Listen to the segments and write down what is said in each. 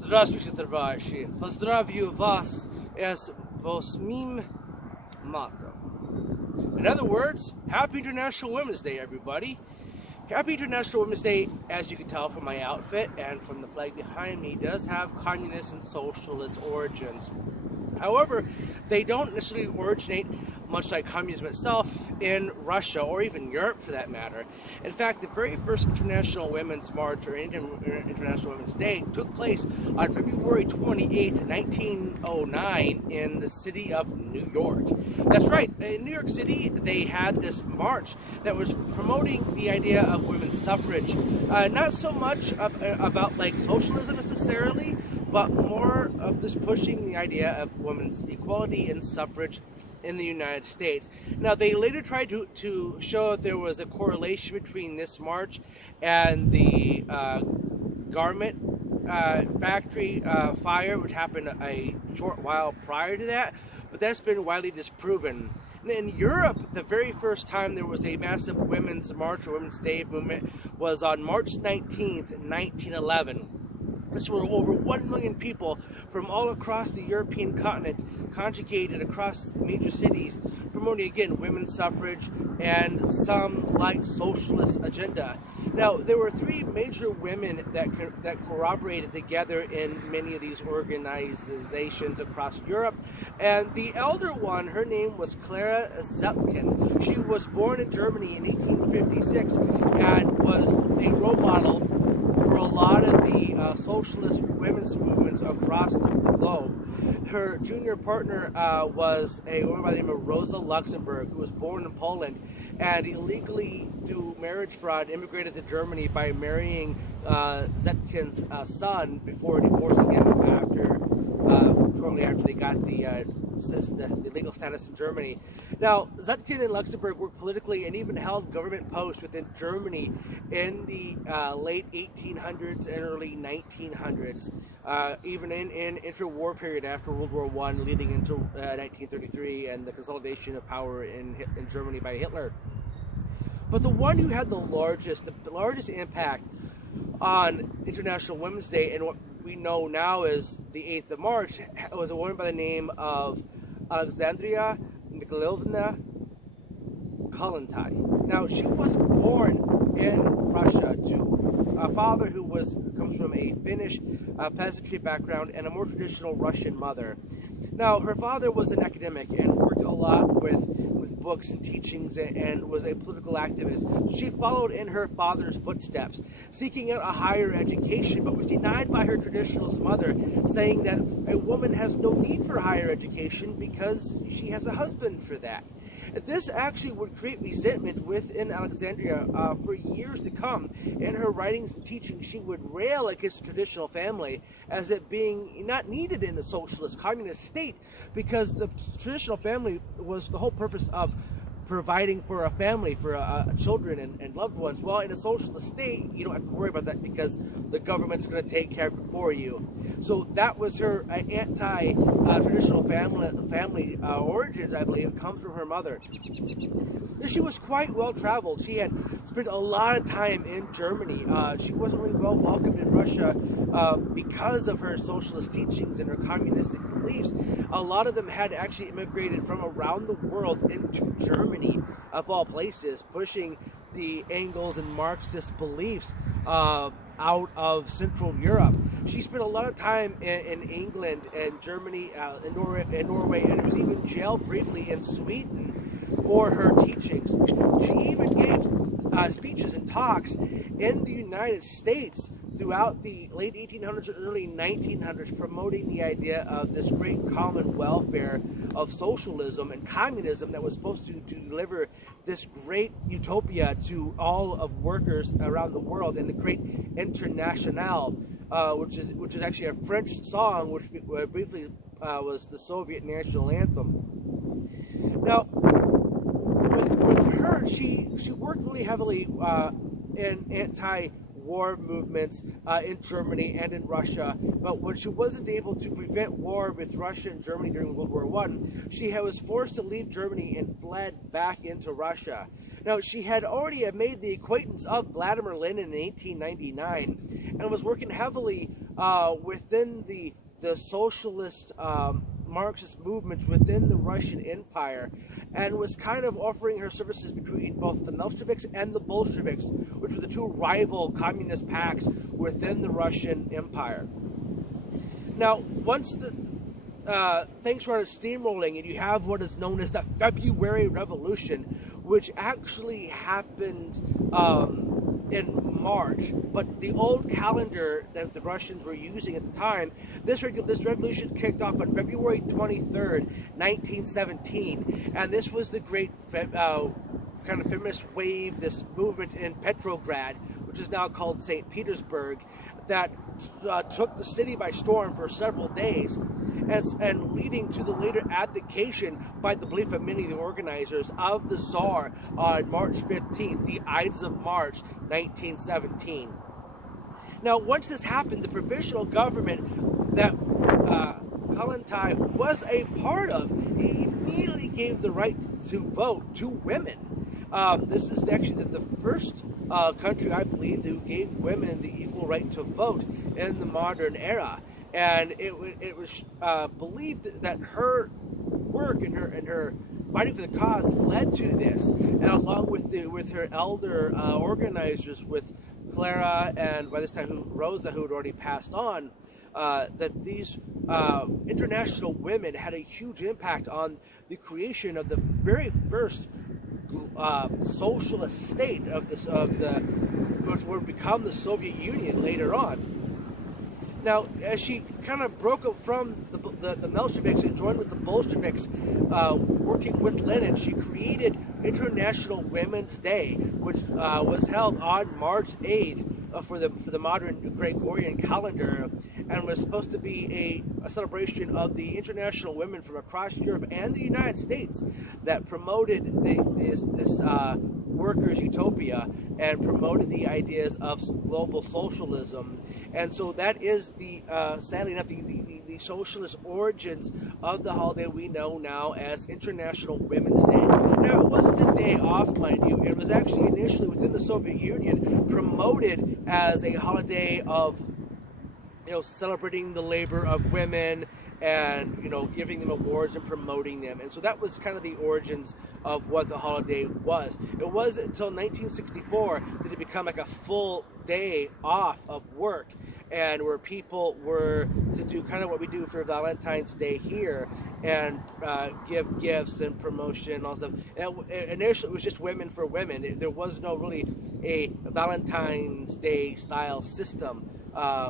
Здравствуйте, товарищи! Поздравляю вас с 8 MAPTA. In other words, Happy International Women's Day, everybody. Happy International Women's Day, as you can tell from my outfit and from the flag behind me, does have communist and socialist origins. However, they don't necessarily originate, much like communism itself, in Russia or even Europe for that matter. In fact, the very first International Women's March or International Women's Day took place on February 28th, 1909 in the city of New York. That's right, in New York City they had this march that was promoting the idea of women's suffrage. Not so much about like socialism necessarily, but more of just pushing the idea of women's equality and suffrage in the United States. Now, they later tried to show that there was a correlation between this march and the garment factory fire, which happened a short while prior to that, but that's been widely disproven. In Europe, the very first time there was a massive women's march or Women's Day movement was on March 19th, 1911. This were over 1 million people from all across the European continent conjugated across major cities, promoting again women's suffrage and some light socialist agenda. Now, there were three major women that corroborated together in many of these organizations across Europe, and the elder one, her name was Clara Zetkin. She was born in Germany in 1856 and was a role model for a lot of the socialist women's movements across the globe. Her junior partner was a woman by the name of Rosa Luxemburg, who was born in Poland and illegally, through marriage fraud, immigrated to Germany by marrying Zetkin's son before divorcing him shortly after they got the legal status in Germany. Now, Zetkin and Luxemburg worked politically and even held government posts within Germany in the late 1800s and early 1900s, even in interwar period after World War I, leading into 1933 and the consolidation of power in Germany by Hitler. But the one who had the largest impact on International Women's Day and what we know now as the 8th of March was a woman by the name of Alexandria Nikolaevna Kollontai. Now, she was born in Russia to a father who comes from a Finnish peasantry background and a more traditional Russian mother. Now, her father was an academic and worked a lot with books and teachings and was a political activist. She followed in her father's footsteps, seeking out a higher education, but was denied by her traditionalist mother, saying that a woman has no need for higher education because she has a husband for that. This actually would create resentment within Alexandria for years to come. In her writings and teachings, she would rail against the traditional family as it being not needed in the socialist communist state, because the traditional family was the whole purpose of providing for a family, for children and loved ones. Well, in a socialist state, you don't have to worry about that because the government's going to take care of it for you. So that was her anti-traditional family origins, I believe. It comes from her mother. She was quite well-traveled. She had spent a lot of time in Germany. She wasn't really well welcomed in Russia because of her socialist teachings and her communistic beliefs. A lot of them had actually immigrated from around the world into Germany, of all places, pushing the Engels and Marxist beliefs out of Central Europe. She spent a lot of time in England and Germany, in Norway, and was even jailed briefly in Sweden for her teachings. She even gave speeches and talks in the United States throughout the late 1800s and early 1900s, promoting the idea of this great common welfare of socialism and communism that was supposed to deliver this great utopia to all of workers around the world, and the great Internationale, which is actually a French song, which briefly was the Soviet national anthem. Now, with her, she worked really heavily in war movements in Germany and in Russia. But when she wasn't able to prevent war with Russia and Germany during World War I, she was forced to leave Germany and fled back into Russia. Now, she had already made the acquaintance of Vladimir Lenin in 1899 and was working heavily within the socialist Marxist movements within the Russian Empire, and was kind of offering her services between both the Mensheviks and the Bolsheviks, which were the two rival communist pacts within the Russian Empire. Now, once the things started steamrolling, and you have what is known as the February Revolution, which actually happened in March, but the old calendar that the Russians were using at the time, this revolution kicked off on February 23rd, 1917, and this was the great kind of feminist wave, this movement in Petrograd, which is now called St. Petersburg, that took the city by storm for several days, and leading to the later abdication, by the belief of many of the organizers, of the Tsar on March 15th, the Ides of March, 1917. Now, once this happened, the provisional government that Kollontai was a part of immediately gave the right to vote to women. This is actually the first country, I believe, who gave women the equal right to vote in the modern era. And it was believed that her work and her fighting for the cause led to this, and along with her elder organizers, with Clara and by this time Rosa, who had already passed on, that these international women had a huge impact on the creation of the very first socialist state which would become the Soviet Union later on. Now, as she kind of broke up from the Mensheviks and joined with the Bolsheviks, working with Lenin, she created International Women's Day, which was held on March 8th for the modern Gregorian calendar, and was supposed to be a celebration of the international women from across Europe and the United States that promoted this workers' utopia and promoted the ideas of global socialism. And so that is sadly enough, the socialist origins of the holiday we know now as International Women's Day. Now, it wasn't a day off, mind you. It was actually initially within the Soviet Union promoted as a holiday of, celebrating the labor of women and, giving them awards and promoting them. And so that was kind of the origins of what the holiday was. It wasn't until 1964 that it became like a full day off of work, and where people were to do kind of what we do for Valentine's Day here, and give gifts and promotion and all stuff. And initially, it was just women for women. There was no really a Valentine's Day style system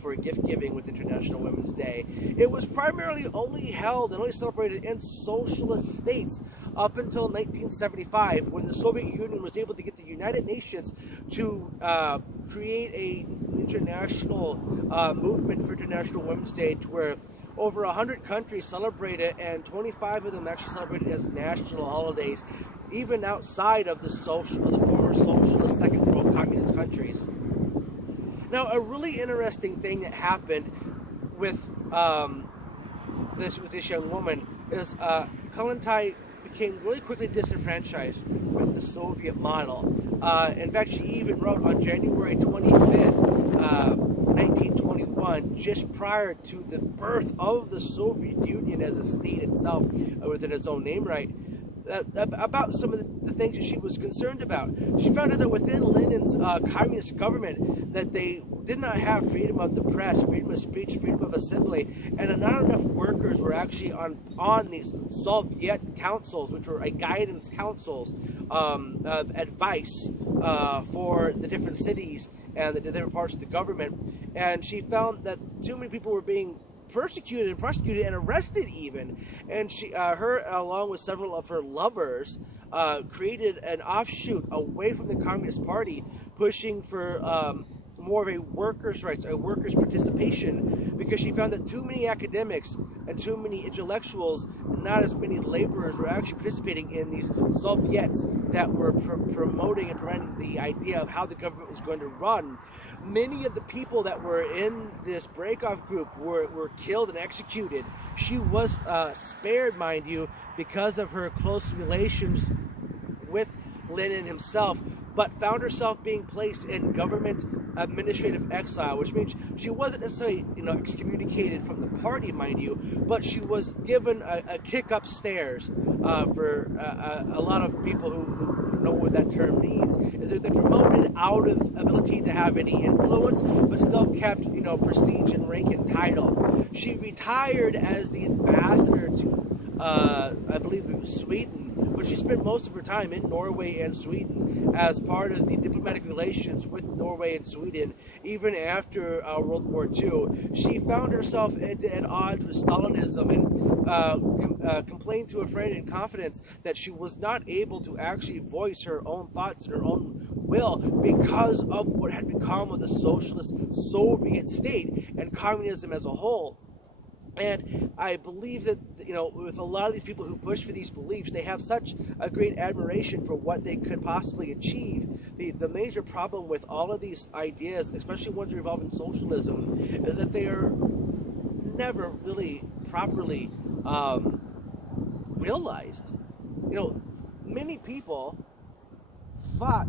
for gift giving with International Women's Day. It was primarily only held and only celebrated in socialist states up until 1975, when the Soviet Union was able to get the United Nations to create an international movement for International Women's Day, to where over 100 countries celebrate it, and 25 of them actually celebrate it as national holidays, even outside of the former socialist Second World Communist countries. Now, a really interesting thing that happened with this young woman is Kollontai became really quickly disenfranchised with the Soviet model. In fact, she even wrote on January 25th, 1921, just prior to the birth of the Soviet Union as a state itself, within its own name right, about some of the things that she was concerned about. She found out that within Lenin's communist government, that they did not have freedom of the press, freedom of speech, freedom of assembly, and not enough workers were actually on these Soviet councils, which were guidance councils of advice for the different cities and the different parts of the government. And she found that too many people were being persecuted and prosecuted and arrested even, and her along with several of her lovers created an offshoot away from the Communist Party, pushing for more of a workers' rights, a workers' participation, because she found that too many academics and too many intellectuals, not as many laborers, were actually participating in these Soviets that were promoting and promoting the idea of how the government was going to run. Many of the people that were in this breakoff group were killed and executed. She was spared, mind you, because of her close relations with Lenin himself, but found herself being placed in government administrative exile, which means she wasn't necessarily, excommunicated from the party, mind you, but she was given a kick upstairs. For a lot of people who know what that term means, is that they promoted out of ability to have any influence, but still kept, prestige and rank and title. She retired as the ambassador to, I believe it was Sweden, but she spent most of her time in Norway and Sweden as part of the diplomatic relations with Norway and Sweden. Even after World War II, she found herself at odds with Stalinism and complained to a friend in confidence that she was not able to actually voice her own thoughts and her own will because of what had become of the socialist Soviet state and communism as a whole. And I believe that, with a lot of these people who push for these beliefs, they have such a great admiration for what they could possibly achieve. The major problem with all of these ideas, especially ones involving socialism, is that they are never really properly realized. Many people fought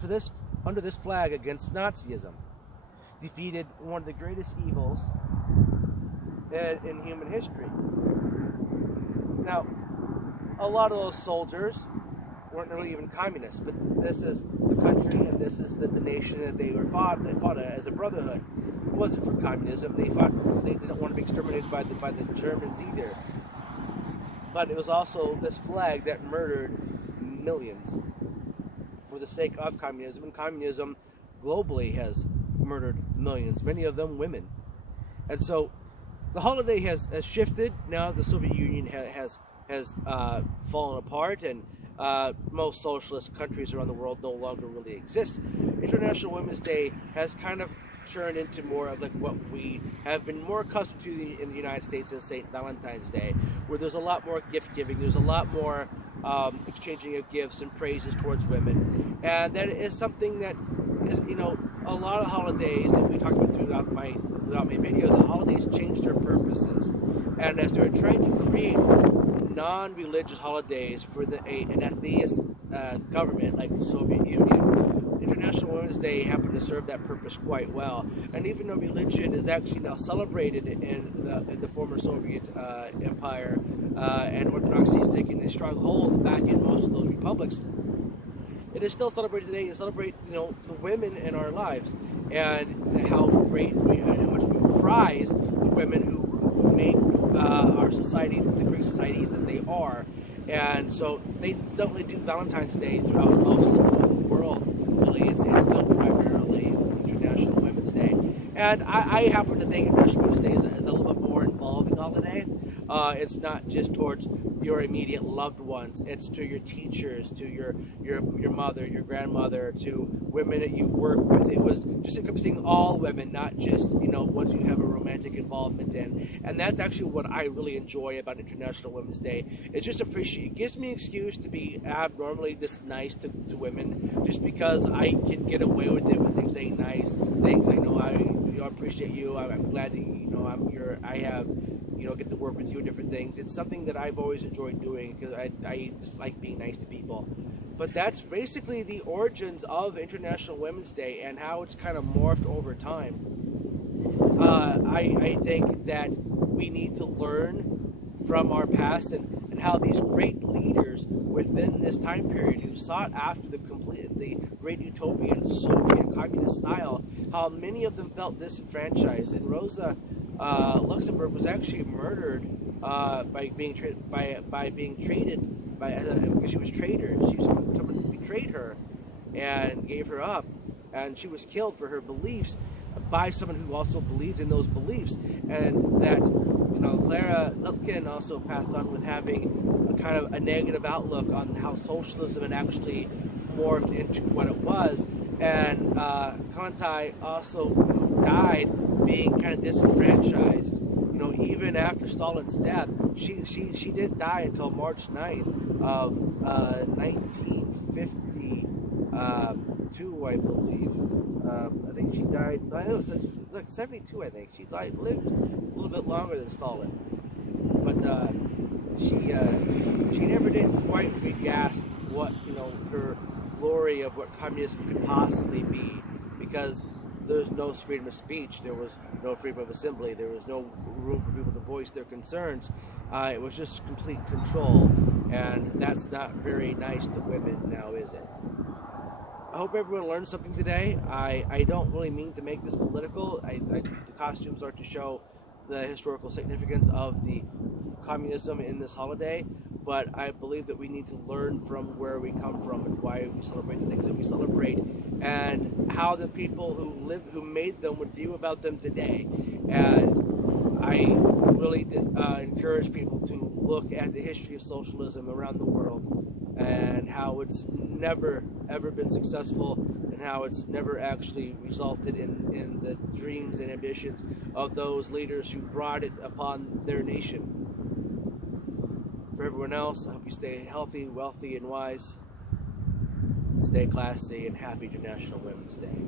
for this under this flag against Nazism, defeated one of the greatest evils in human history. Now, a lot of those soldiers weren't really even communists, but this is the country and this is the nation that they fought. They fought as a brotherhood. It wasn't for communism. They fought because they didn't want to be exterminated by the Germans either. But it was also this flag that murdered millions for the sake of communism, and communism globally has murdered millions, many of them women. And so the holiday has shifted. Now the Soviet Union has fallen apart, and most socialist countries around the world no longer really exist. International Women's Day has kind of turned into more of like what we have been more accustomed to in the United States as St. Valentine's Day, where there's a lot more gift giving, there's a lot more exchanging of gifts and praises towards women, and that is something that is, a lot of holidays that we talked about throughout my videos. The holidays change their purposes, and as they're trying to create non-religious holidays for an atheist government like the Soviet Union, International Women's Day happened to serve that purpose quite well. And even though religion is actually now celebrated in the former Soviet Empire, and Orthodoxy is taking a strong hold back in most of those republics, it is still celebrated today to celebrate, the women in our lives and how great how much we prize the women who make our society the great societies that they are. And so they don't really do Valentine's Day throughout most of the world. Really, it's still primarily International Women's Day. And I happen to think International Women's Day is a little bit more involving holiday. It's not just towards your immediate loved ones. It's to your teachers, to your mother, your grandmother, to women that you work with. It was just encompassing all women, not just, ones you have a romantic involvement in. And that's actually what I really enjoy about International Women's Day. It's just it gives me an excuse to be abnormally this nice to women, just because I can get away with it with things saying nice things. I know I appreciate you. I'm glad that I have get to work with you and different things. It's something that I've always enjoyed doing because I just like being nice to people. But that's basically the origins of International Women's Day and how it's kind of morphed over time. I think that we need to learn from our past and how these great leaders within this time period who sought after the great utopian Soviet communist style, how many of them felt disenfranchised. And Rosa Luxemburg was actually murdered because she was traitor. Someone betrayed her and gave her up, and she was killed for her beliefs by someone who also believed in those beliefs. And that Clara Zetkin also passed on with having a kind of a negative outlook on how socialism had actually morphed into what it was, And Kontai also died being kind of disenfranchised. You know, even after Stalin's death, she didn't die until March 9th of 1952, I believe. I think she died. I know it was like 72. I think she lived a little bit longer than Stalin, but she never did quite grasp what, you know, her glory of what communism could possibly be, because there's no freedom of speech, there was no freedom of assembly, there was no room for people to voice their concerns. It was just complete control, and that's not very nice to women now, is it? I hope everyone learned something today. I don't really mean to make this political. The costumes are to show the historical significance of the communism in this holiday, but I believe that we need to learn from where we come from and why we celebrate the things that we celebrate, and how the people who made them would view about them today. And I really encourage people to look at the history of socialism around the world, and how it's never ever been successful, and how it's never actually resulted in the dreams and ambitions of those leaders who brought it upon their nation. For everyone else, I hope you stay healthy, wealthy, and wise. Stay classy, and happy International Women's Day.